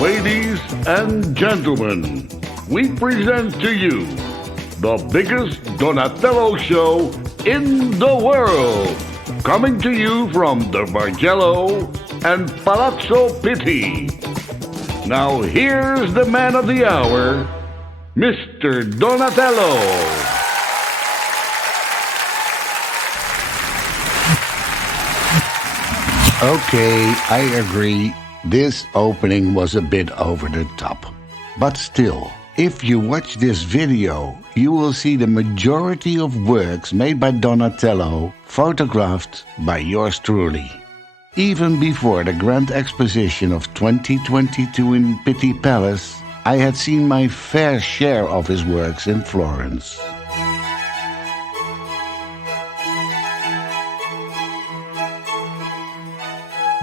Ladies and gentlemen, we present to you the biggest Donatello show in the world. Coming to you from the Bargello and Palazzo Pitti. Now here's the man of the hour, Mr. Donatello. Okay, I agree. This opening was a bit over the top. But still, if you watch this video, you will see the majority of works made by Donatello photographed by yours truly. Even before the Grand Exposition of 2022 in Pitti Palace, I had seen my fair share of his works in Florence.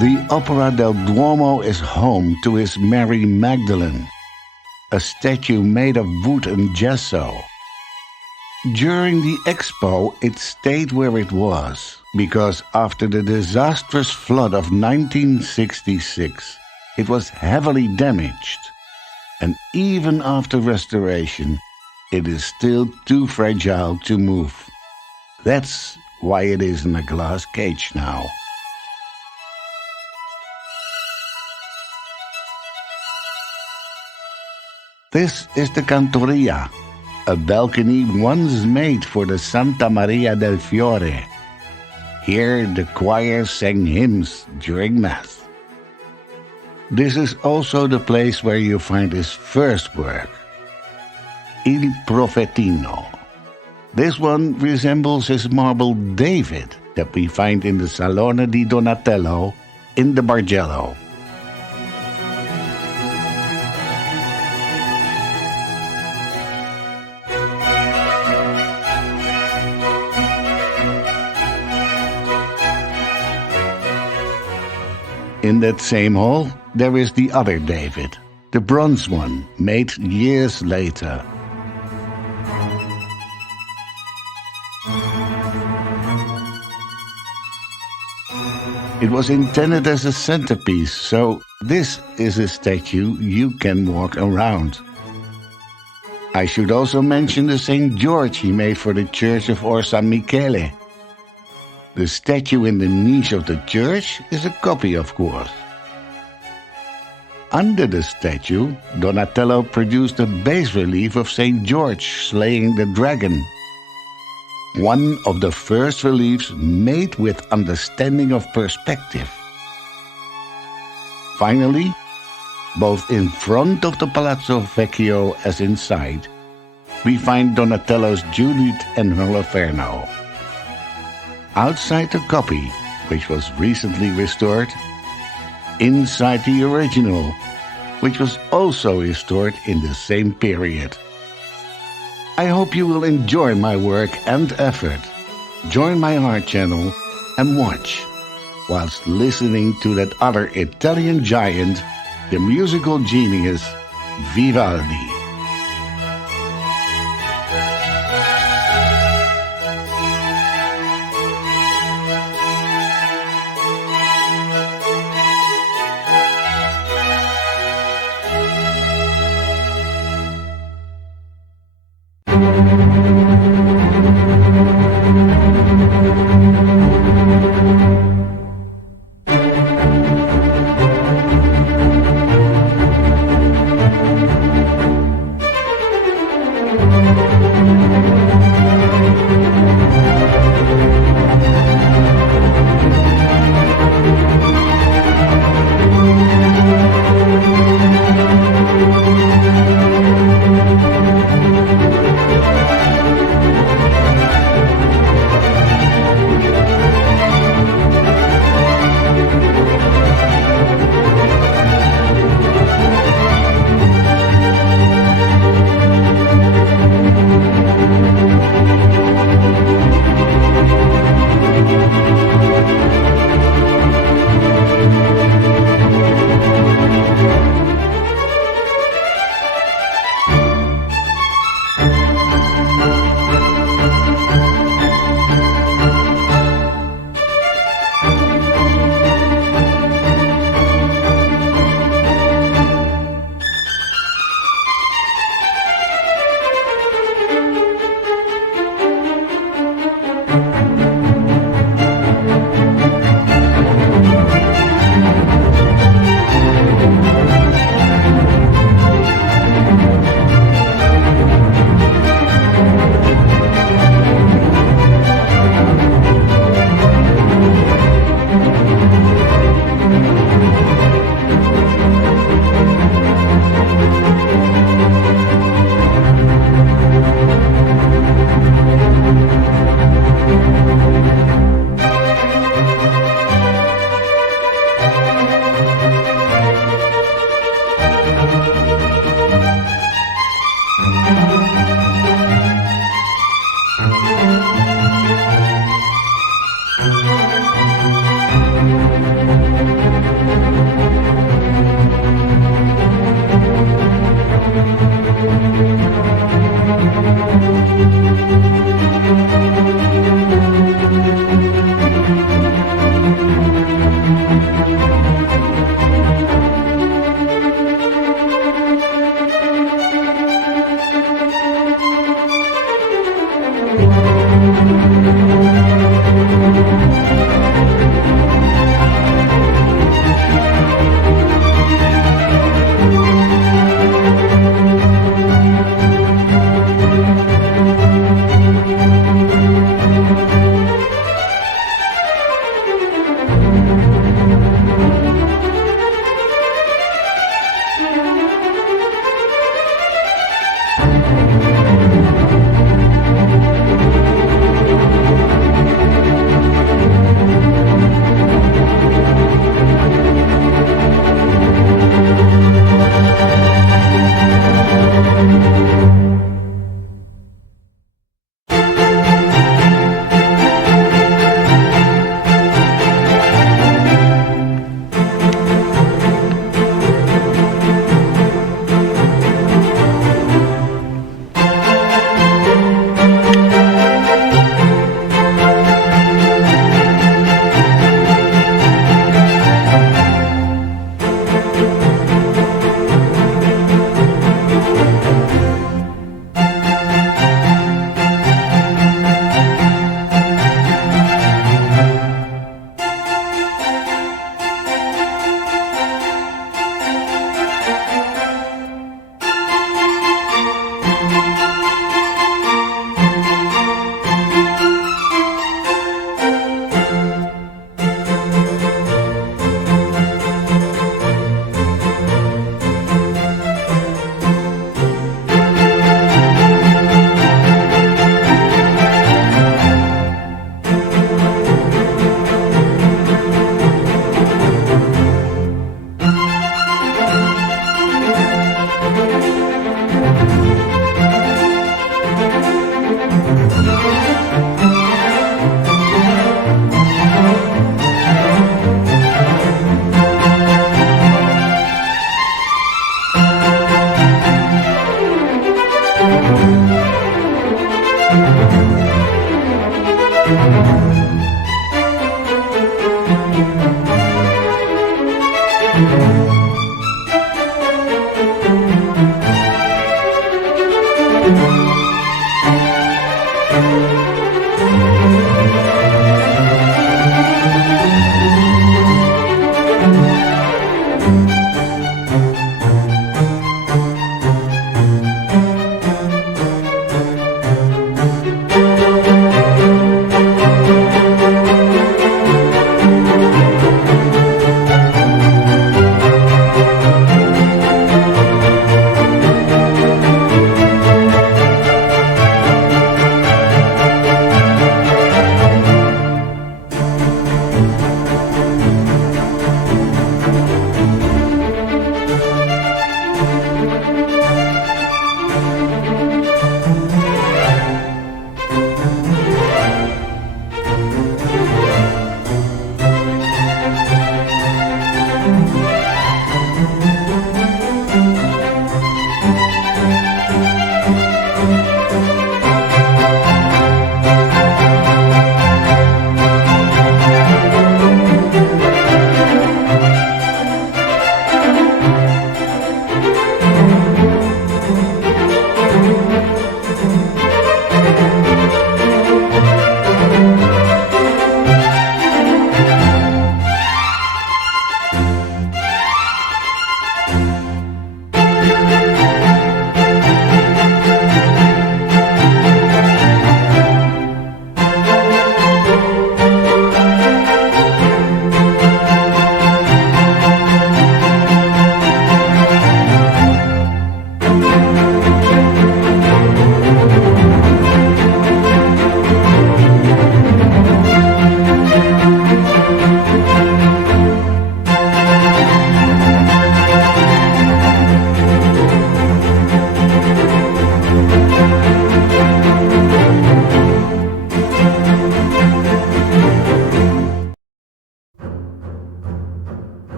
The Opera del Duomo is home to his Mary Magdalene, a statue made of wood and gesso. During the expo, it stayed where it was, because after the disastrous flood of 1966, it was heavily damaged. And even after restoration, it is still too fragile to move. That's why it is in a glass cage now. This is the Cantoria, a balcony once made for the Santa Maria del Fiore. Here the choir sang hymns during Mass. This is also the place where you find his first work, Il Profetino. This one resembles his marble David that we find in the Salone di Donatello in the Bargello. In that same hall, there is the other David, the bronze one, made years later. It was intended as a centerpiece, so this is a statue you can walk around. I should also mention the St. George he made for the Church of Or San Michele. The statue in the niche of the church is a copy, of course. Under the statue, Donatello produced a bas-relief of St. George slaying the dragon. One of the first reliefs made with understanding of perspective. Finally, both in front of the Palazzo Vecchio as inside, we find Donatello's Judith and Holoferno. Outside the copy, which was recently restored, inside the original, which was also restored in the same period. I hope you will enjoy my work and effort. Join my art channel and watch, whilst listening to that other Italian giant, the musical genius, Vivaldi.